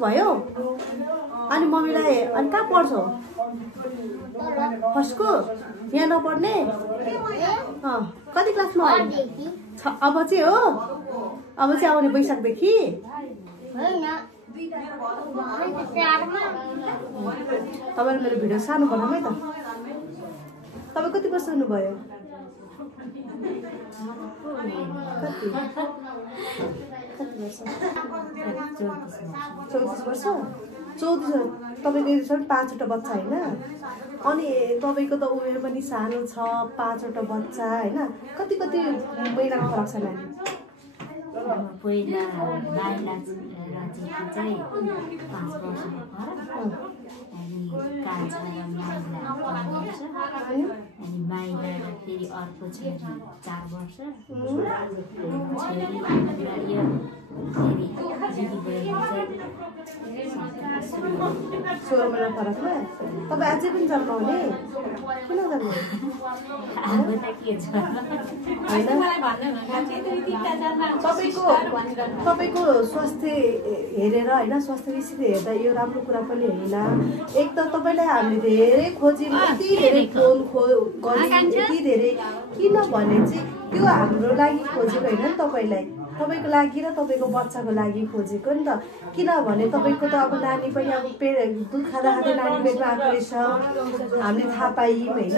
भयो अनि मम्मीलाई अनि कहाँ पढ्छौ फर्स्टको यहाँ नपढ्ने कति क्लासमा अब चाहिँ हो अब चाहिँ आउने वैशाखदेखि तपाईँले मेरो भिडियो सानो बनाउनु है त तपाईँ कति वर्ष हुनुभयो कति 34 वर्ष 34 तपाईँको 5वटा बच्चा होइन अनि तपाईँको त उमेर पनि सानो छ 5वटा बच्चा होइन कति कति महिनाको फरक छ नानी पहिला चाहिँ 5 वर्षको फरक अनि कान्छा र माइला र फेरि अर्को छोरी 4 वर्ष सोह्र महिना फरकमा तपाईँ अझै पनि जन्माउने किन तपाईँको स्वास्थ्य हेरेर होइन स्वास्थ्य विषय हेर्दा यो राम्रो कुरा पनि होइन एक त तपाईँलाई हामीले धेरै खोज्यौँ यति धेरै फोन गऱ्यौँ यति धेरै किनभने चाहिँ त्यो हाम्रो लागि खोजेको होइन नि तपाईँको लागि र तपाईँको बच्चाको लागि खोजेको नि त किनभने तपाईँको त अब नानी पनि अब दुध खाँदा खाँदै नानी पेटमा आएको रहेछ हामीले थाहा पायौँ होइन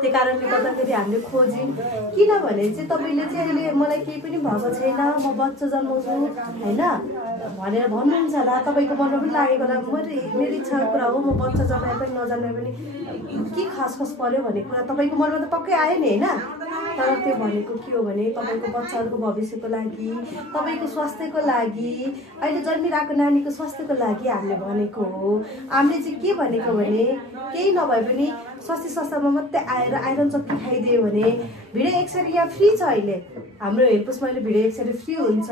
त्यो कारणले गर्दाखेरि हामीले खोज्यौँ किनभने चाहिँ तपाईँले चाहिँ अहिले मलाई केही पनि भएको छैन म बच्चा जन्माउँछु होइन भनेर भन्नुहुन्छ होला तपाईँको मनमा पनि लागेको होला मेरो इच्छाको कुरा हो म बच्चा जन्माए पनि नजन्माए पनि के खास पर्यो भन्ने कुरा तपाईँको मनमा त पक्कै आयो नि होइन तर त्यो भनेको के हो भने तपाईँको बच्चाहरूको भविष्यको लागि तपाईँको स्वास्थ्यको लागि अहिले जन्मिरहेको नानीको स्वास्थ्यको लागि हामीले भनेको हो हामीले चाहिँ के भनेको भने केही नभए पनि स्वास्थ्य संस्थामा मात्रै आएर आइरन चक्की खाइदियो भने भिडियो एक्सरे यहाँ फ्री छ अहिले हाम्रो हेल्पसमा अहिले भिडियो एक्सरे फ्री हुन्छ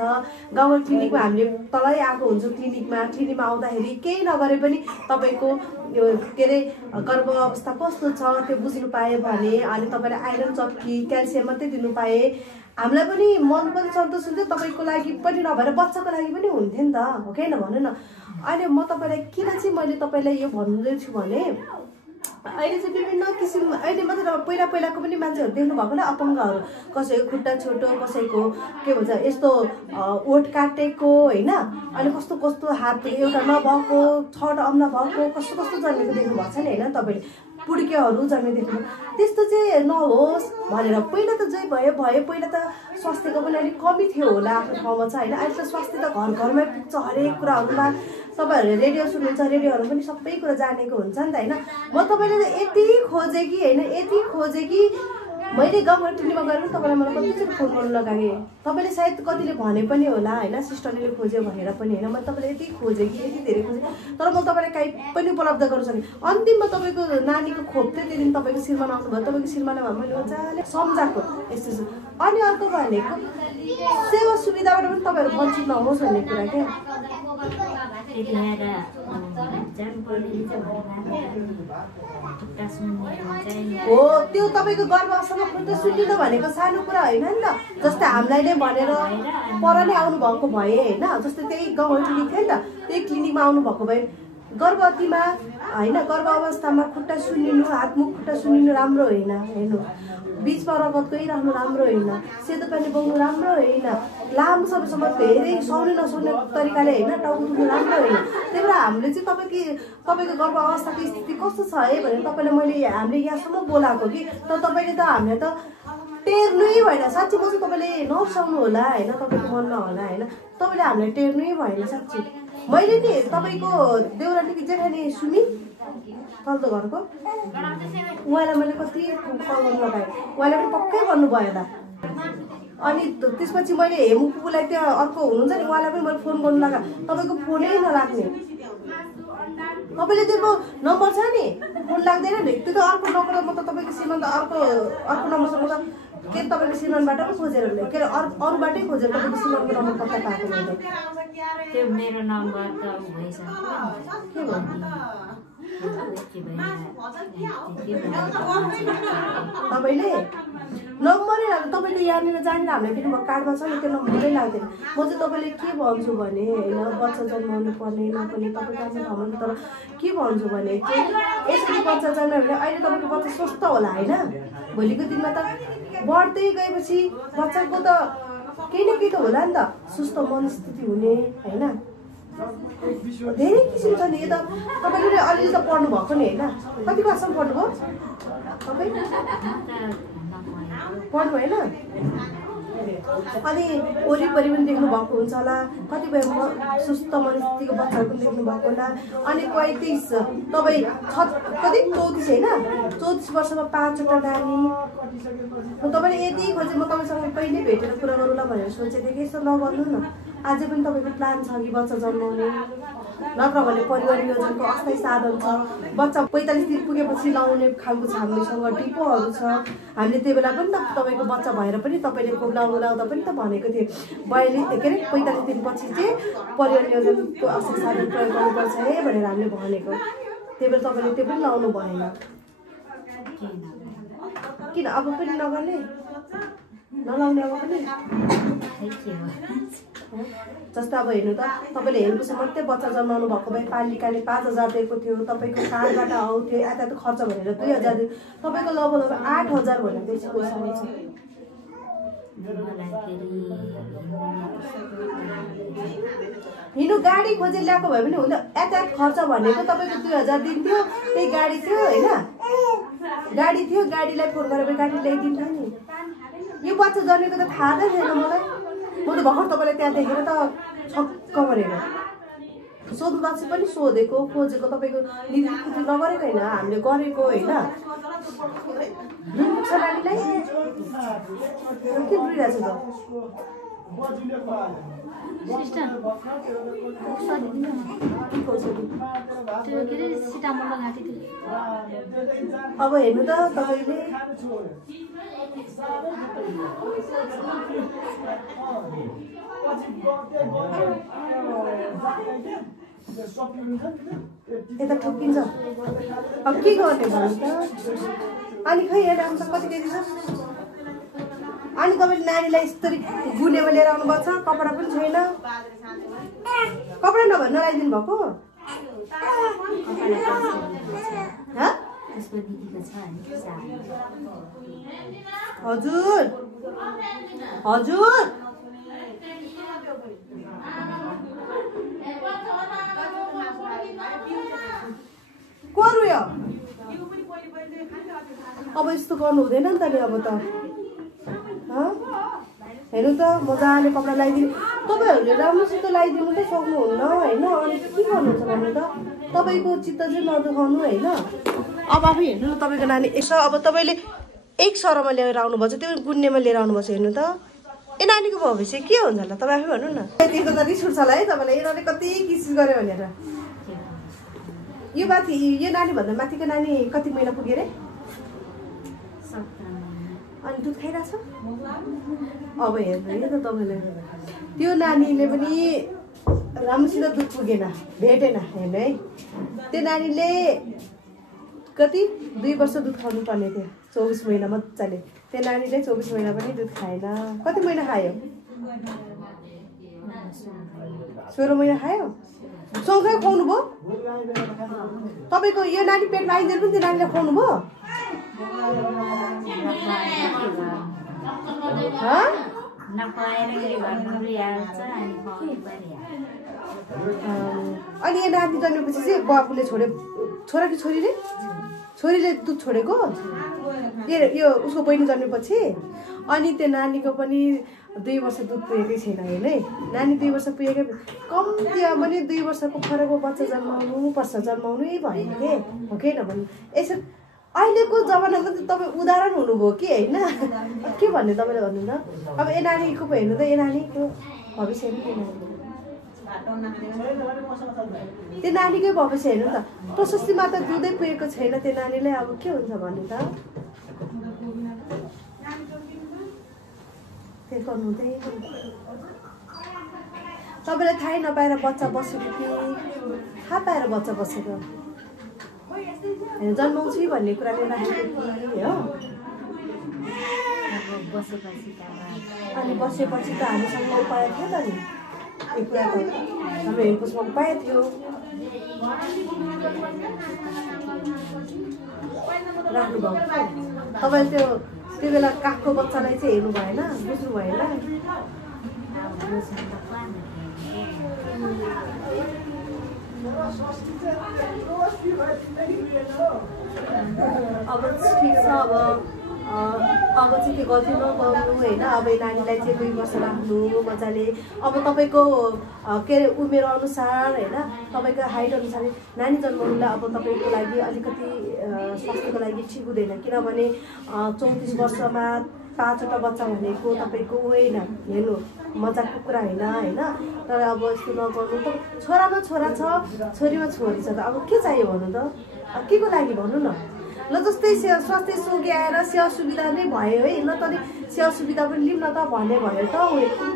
गाउँ क्लिनिकमा हामीले तलै आएको हुन्छ क्लिनिकमा आउँदाखेरि केही नगरे पनि तपाईँको यो के अरे गर्भ अवस्था कस्तो छ त्यो बुझ्नु पायो भने अनि तपाईँले आइरन चक्की क्याल्सियम मात्रै दिनु पाए हामीलाई पनि मन पनि सन्तोष हुन्थ्यो तपाईँको लागि पनि नभएर बच्चाको लागि पनि हुन्थ्यो नि त हो कि होइन भन्नु न अहिले म तपाईँलाई किन चाहिँ मैले तपाईँलाई यो भन्दैछु भने अहिले चाहिँ विभिन्न किसिम अहिले मात्र पहिलाको पनि मान्छेहरू देख्नु भएको होला अपाङ्गहरू कसैको खुट्टा छोटो कसैको के भन्छ यस्तो ओठ काटेको होइन अनि कस्तो कस्तो हात एउटा नभएको 6वटा औँला नभएको कस्तो कस्तो जन्मेको देख्नु भएको छ नि होइन तपाईँले पुड्केहरू जन्मेदेखि त्यस्तो चाहिँ नहोस् भनेर पहिला त जे भयो पहिला त स्वास्थ्यको पनि अलिक कमी थियो होला आफ्नो ठाउँमा छ होइन अहिले त स्वास्थ्य त घर घरमै पुग्छ हरेक कुराहरूमा तपाईँहरूले रेडियो सुन्नुहुन्छ रेडियोहरू पनि सबै कुरा जानेको हुन्छ नि त होइन म तपाईँले त यति खोजेँ कि होइन यति खोजेँ कि मैले गाउँघर टिभीमा गएर तपाईँलाई मलाई कतिचोटि फोन गर्नु लगाएँ तपाईँले सायद कतिले भने पनि होला होइन सिस्टरले खोज्यो भनेर पनि होइन मैले तपाईँलाई यति खोजेँ कि यति धेरै खोजेँ तर म तपाईँलाई काहीँ पनि उपलब्ध गर्न सकेँ अन्तिममा तपाईँको नानीको खोप थियो त्यो दिन तपाईँको श्रीमान आउनुभयो तपाईँको श्रीमानलाई मैले मजाले सम्झाएको यस्तो अनि अर्को भनेको सेवा सुविधाबाट पनि तपाईँहरू वञ्चित नहोस् भन्ने कुरा क्या हो त्यो तपाईँको गर्भअवस्थामा खुट्टा सुन्नु भनेको सानो कुरा होइन नि त जस्तै हामीलाई नै भनेर पर नै आउनु भएको भए होइन जस्तै त्यही गाउँ क्लिनिक थियो नि त त्यही क्लिनिकमा आउनु भएको भए गर्भवतीमा होइन गर्भ अवस्थामा खुट्टा सुन्निनु हातमुख खुट्टा सुन्निनु राम्रो होइन हेर्नु बिचमा रगत गइरहनु राम्रो होइन सेतो पानी बग्नु राम्रो होइन लामो समयसम्म धेरै सुहाउने नसुहाउने तरिकाले होइन टाउको दुख्नु राम्रो होइन त्यही भएर हामीले चाहिँ तपाईँको गर्भ अवस्थाको स्थिति कस्तो छ है भनेर तपाईँलाई हामीले यहाँसम्म बोलाएको कि तर तपाईँले त हामीलाई त टेर्नै भएन साँच्ची म चाहिँ तपाईँले नर्साउनु होला होइन तपाईँको मन नहोला होइन तपाईँले हामीलाई टेर्नै भएन साँच्ची मैले नि तपाईँको देउराली कि जेठानी सुनि तल्लो घरको उहाँलाई मैले कति कल गर्नु लगाएँ उहाँले पनि पक्कै गर्नुभयो होला अनि त्यसपछि मैले हेमु पुपुलाई त्यहाँ अर्को हुनुहुन्छ नि उहाँलाई पनि मैले फोन गर्नु लगाएँ तपाईँको फोनै नलाग्ने तपाईँले दिएको नम्बर छ नि फोन लाग्दैन नि त्यो त अर्को नम्बर म त तपाईँको श्रीमान त अर्को नम्बरसँग त के तपाईँको श्रीमानबाट पनि खोजेर के अरे अरूबाटै खोजेर तपाईँको श्रीमानको नम्बर पत्ता पाएको मैले त्यो मेरो नम्बर त भइसक्यो के भयो तपाईँले नम्बरै लाग्यो तपाईँले यहाँनिर जानेर हामीलाई किनभने कार्डमा छ नि त्यो नम्बरै लाग्दैन म चाहिँ तपाईँले के भन्छु भने होइन बच्चा जन्माउनु पर्ने नपर्ने तपाईँ आफ्नो ठाउँमा तर के भन्छु भने चाहिँ यसरी बच्चा जन्मायो भने अहिले तपाईँको बच्चा स्वस्थ होला होइन भोलिको दिनमा त बढ्दै गएपछि बच्चाको त केही न केही त होला नि त सुस्त मनस्थिति हुने होइन धेरै किसिम छ नि यो त तपाईँले अलिअलि त पढ्नु भएको नि होइन कति क्लाससम्म पढ्नुभयो तपाईँ पढ्नु भएन अनि वरिपरि पनि देख्नु भएको हुन्छ होला कतिपय सुस्त मनस्थितिको बच्चाहरू पनि देख्नु भएको होला अनि 35 तपाईँ कति 34 होइन 34 वर्षमा 5वटा नानी तपाईँले यति खोजे म तपाईँसँग कहिले भेटेर कुरा गरौँला भनेर सोचेको थिएँ यसो नगर्नु न अझै पनि तपाईँको प्लान छ कि बच्चा जन्माउने नत्र भने परिवार नियोजनको अस्थायी साधन छ बच्चा 45 दिन पुगेपछि लाउने खालको छ हामीसँग डिपोहरू छ हामीले त्यो बेला पनि त तपाईँको बच्चा भएर पनि तपाईँले लाउँदा पनि त भनेको थिएँ 45 के अरे 45 दिनपछि चाहिँ परिवार नियोजनको अस्थायी साधन प्रयोग गर्नुपर्छ है भनेर हामीले भनेको त्यही बेला तपाईँले त्यो पनि लाउनु भएन किन अब पनि नगर्ने नलाउने अब पनि जस्तो अब हेर्नु त तपाईँले हेर्नुपछि मात्रै बच्चा जन्माउनु भएको भए पालिकाले 5000 दिएको थियो तपाईँको कार्डबाट आउँथ्यो यातायात खर्च भनेर 2000 दियो तपाईँको लगभग 8000 भनेर बेसी पैसा आउँछ हिँड्नु गाडी खोजेर ल्याएको भए पनि हुँदैन यातायात खर्च भनेको तपाईँको 2000 दिन्थ्यो त्यही गाडी थियो होइन गाडी थियो गाडीलाई फोन गरेर गाडी ल्याइदिन्थ्यो नि यो बच्चा जन्मेको त थाहा नै छैन मलाई म त भर्खर तपाईँलाई त्यहाँ देखेर त छक्क परेर सोध्नु पनि सोधेको खोजेको तपाईँको निरीक्षण नगरेको होइन हामीले गरेको होइन नानीलाई के बुझिरहेको छ अब हेर्नु त तपाईँले यता ठोकिन्छ अब के गर्ने भन्नु त अनि खै हेर आउँछ कति केजी छ अनि तपाईँले नानीलाई यस्तरी गुनेमा लिएर आउनु भएको छ कपडा पनि छैन कपडा नभए नलाइदिनु भएको हजुर हजुर को रुयो अब यस्तो गर्नु हुँदैन नि त नि अब त हेर्नु त मजाले कपडा लगाइदिनु तपाईँहरूले राम्रोसित लगाइदिनु त सक्नुहुन्न होइन अनि के गर्नुहुन्छ भन्नु त तपाईँको चित्त चाहिँ नदुखाउनु होइन अब आफै हेर्नु न तपाईँको नानी यसो अब तपाईँले एक सरमा ल्याएर आउनुभएको छ त्यो गुन्नेमा लिएर आउनुभएको छ हेर्नु त ए नानीको भविष्य के हुन्छ होला तपाईँ आफै भन्नु न त्यतिको त रिस उठ्छ होला है तपाईँलाई यिनीहरूले कति किसिस गर्यो भनेर यो माथि यो नानीभन्दा माथिको नानी कति महिना पुग्यो अरे अनि दुध खाइरहेछ अब हेर्नु है त तपाईँले त्यो नानीले पनि राम्रोसित दुध पुगेन भेटेन हेर्नु है त्यो नानीले कति 2 वर्ष दुध खुवाउनु पर्ने थियो 24 महिना मजाले त्यो नानीले 24 महिना पनि दुध खाएन कति महिना खायो 16 महिना खायो सँगै खुवाउनु भयो तपाईँको यो नानी पेटमा आइन्जेल पनि त्यो नानीलाई खुवाउनु भयो अनि यो नानी जन्मेपछि चाहिँ बाबुले छोड्यो छोरा कि छोरीले छोरीले दुध छोडेको यो उसको बहिनी जन्मेपछि अनि त्यो नानीको पनि 2 वर्ष दुध पुगेकै छैन हेर्नु है नानी 2 वर्ष पुगेकै कम्ती पनि 2 वर्षको फरकको बच्चा जन्माउनु पर्छ जन्माउनै भयो के हो कि नभन्नु यसो अहिलेको जमानामा त तपाईँ उदाहरण हुनुभयो कि होइन के भन्ने तपाईँले भन्नु न अब ए नानीको पो हेर्नु त ए नानीको भविष्य त्यो नानीकै भविष्य हेर्नु त प्रशस्तिमा त दुधै पुगेको छैन त्यो नानीलाई अब के हुन्छ भन्नु त त्यही गर्नु हुँदै तपाईँलाई थाहै नपाएर बच्चा बसेको कि थाहा पाएर बच्चा बसेको जन्माउँछु भन्ने कुराले राखेको कि हो बसेपछि त अनि बसेपछि त हामीसँग उपाय थियो त नि यो कुराको हाम्रो हेरकोसमा उपाय थियो राख्नुभएको तपाईँले त्यो बेला काखको बच्चालाई चाहिँ हेर्नु भएन बुझ्नु भएन अब ठिक छ अब चाहिँ त्यो गल्ती नगर्नु होइन अब नानीलाई चाहिँ 2 वर्ष राख्नु मजाले अब तपाईँको के अरे उमेर अनुसार होइन तपाईँको हाइट अनुसार नानी जन्माउनुलाई अब तपाईँको लागि अलिकति स्वास्थ्यको लागि ठिक हुँदैन किनभने 34 वर्षमा 5वटा बच्चा भनेको तपाईँको होइन हेर्नु मजाको कुरा होइन तर अब यस्तो नगर्नु त छोरामा छोरा छ छोरीमा छोरी छ त अब के चाहियो भन्नु त के को लागि भन्नु न ल जस्तै स्वास्थ्य सोगी आएर सेवा सुविधा नै भयो है न त सेवा सुविधा पनि लिउँ न त भन्ने भयो त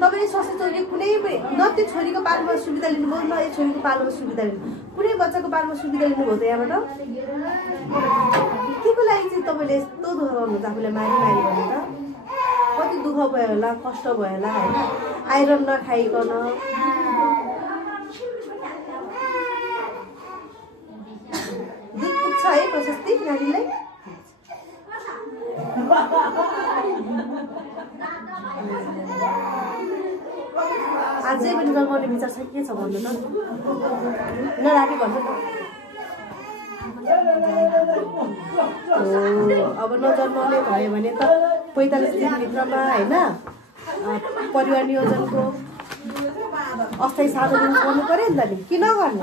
तपाईँ स्वास्थ्य चौकी कुनै न त्यो छोरीको पालोमा सुविधा लिनुभयो न यो छोरीको पालोमा सुविधा लिनु कुनै बच्चाको पालोमा सुविधा लिनुभयो त यहाँबाट के को लागि चाहिँ तपाईँले यस्तो दुःख गर्नुहुन्छ आफूलाई मारी भन्नु त कति दुःख भयो होला कष्ट भयो होला होइन आइरन नखाइकन दुध पुग्छ है प्रशस्ति नानीलाई अझै पनि जन्माउने विचार छ के छ भन्नु त नराखे भन्नु अब नजन्माउने भयो भने त 45 दिनभित्रमा होइन परिवार नियोजनको अस्थायी साधन गर्नु पर्यो नि त नि किन गर्ने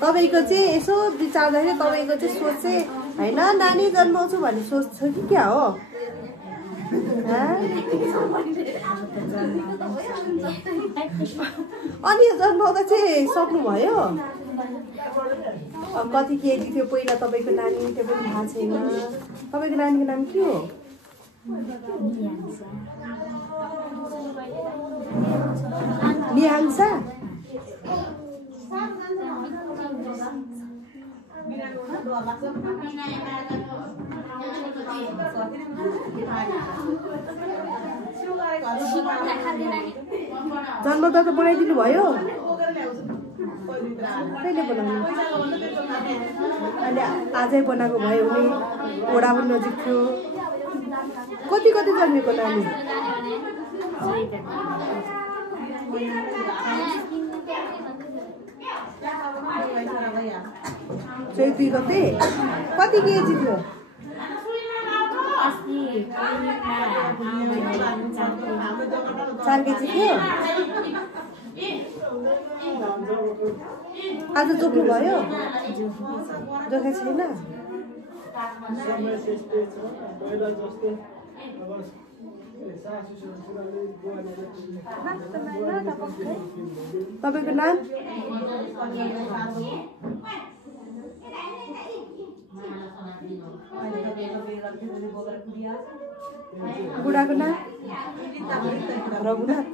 तपाईँको चाहिँ यसो विचार्दाखेरि तपाईँको चाहिँ सोच चाहिँ होइन नानी जन्माउँछु भन्ने सोच छ कि क्या हो अनि यो जन्माउँदा चाहिँ सक्नुभयो कति केजी थियो पहिला तपाईँको नानी त्यो पनि थाहा छैन तपाईँको नानीको नाम के हो लिहाङ्सा जन्मदाता बनाइदिनु भयो कहिले बनाउनु अहिले आजै बनाएको भयो भने ओडा पनि नजिक थियो कति जन्मेको नानी चैत 2 गते कति केजी थियो 4 केजी थियो आज जोख्नु भयो जोखे छैन तपाईँको नाम बुढाको नाम रघुनाथ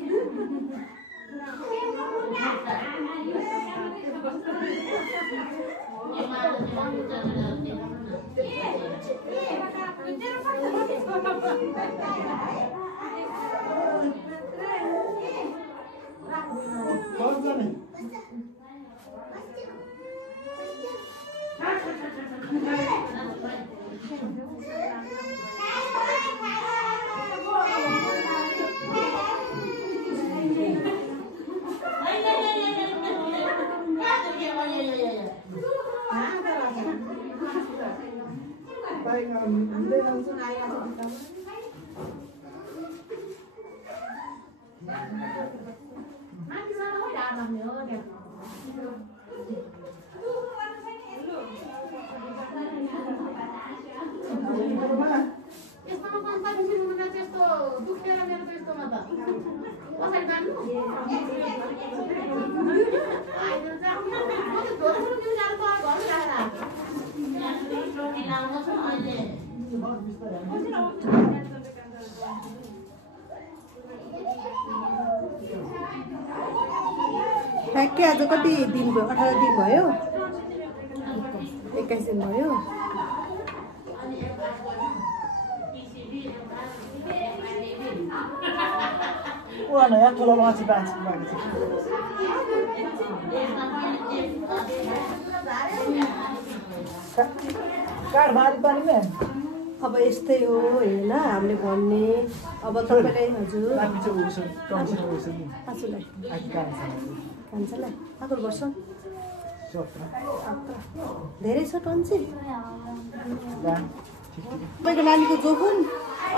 ठ्याक्कै आज कति दिन भयो? 18 दिन भयो, 21 दिन भयो। अब यस्तै हो होइन हामीले भन्ने। अब तपाईँलाई हजुर आजलाई कान्छालाई आएको वर्ष धेरै छ टन्सी तपाईँको नानीको जोखुम।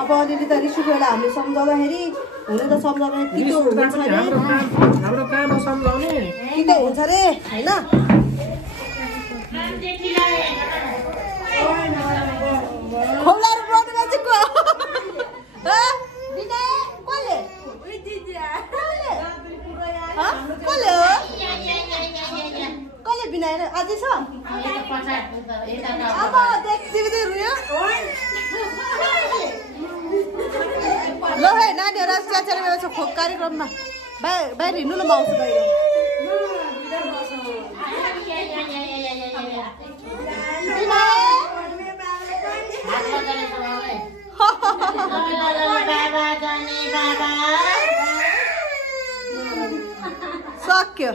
अब अलिअलि त रिस उठ्यो होला हामीले सम्झाउँदाखेरि, हुनु त सम्झाउँदाखेरि तितो हुन्छ अरे, तितो हुन्छ अरे होइन। खोलाहरू बनाउनु मान्छेको कसले हो? कसले बिनाएर अझै छ? अब देख्दै रुयो ल है नानीहरू आज च्याचेर बेला छ खोप कार्यक्रममा। बाहिर हिँड्नु न, म आउँछु बाहिर। सक्यो।